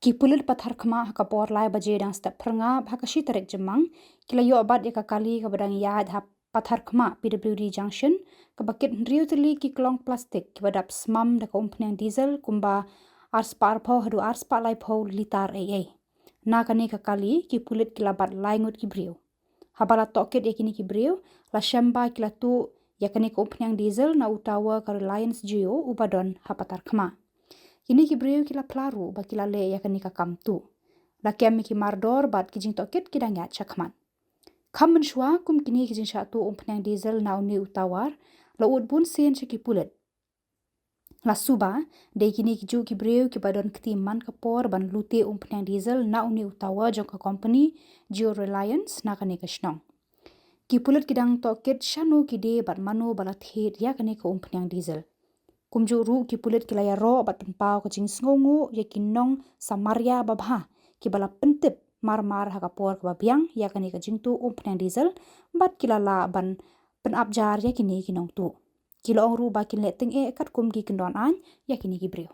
Ki Pulit Patharkhmah Khubor lai baje dang step pernga bhakashi tarek jemang kila yo abad ya kakali ka badang ya dha Patharkhmah PWD junction ka bakit riutli ki klong plastik ki badap smam da kompanyang diesel kumba ars par pho hadu ars pa lai pho litar ai na kani kakali ki Pulit kila bat lai ngut ki brio habala toket ya kini ki brio la shamba kila tu ya kani kompanyang diesel na utawa ka Reliance Jio ubadon ha Patharkhmah. Kini ki brio kila plaru ba kila le ya kani ka kam tu. La kiam ki mardor bat ki jing toket ki dang ya chakman. Kam menshwa kum kini ki jing sha tu umpanyang diesel na uni utawar la ut bun sen ki Pulit. La suba de kini ki ju ki brio ki badon kti man kapor ban lute umpanyang diesel na uni utawa jong ka company Geo Reliance na kani ka Shillong. Ki Pulit ki dang toket shanu ki de bat mano balat het ya kani ka umpanyang diesel. Kumju ru ki Pulit ki laya ro bat penpau ke jing sngongu ya ki nong samaria babha ki bala pentip mar ha kapor ka babiang ya kani ka jing tu umpanyang diesel bat kila la ban penabjar ya kini ki Nongtuh. Kila ong ru ba kin le ting kat kum ki kendon an ya kini ki brio.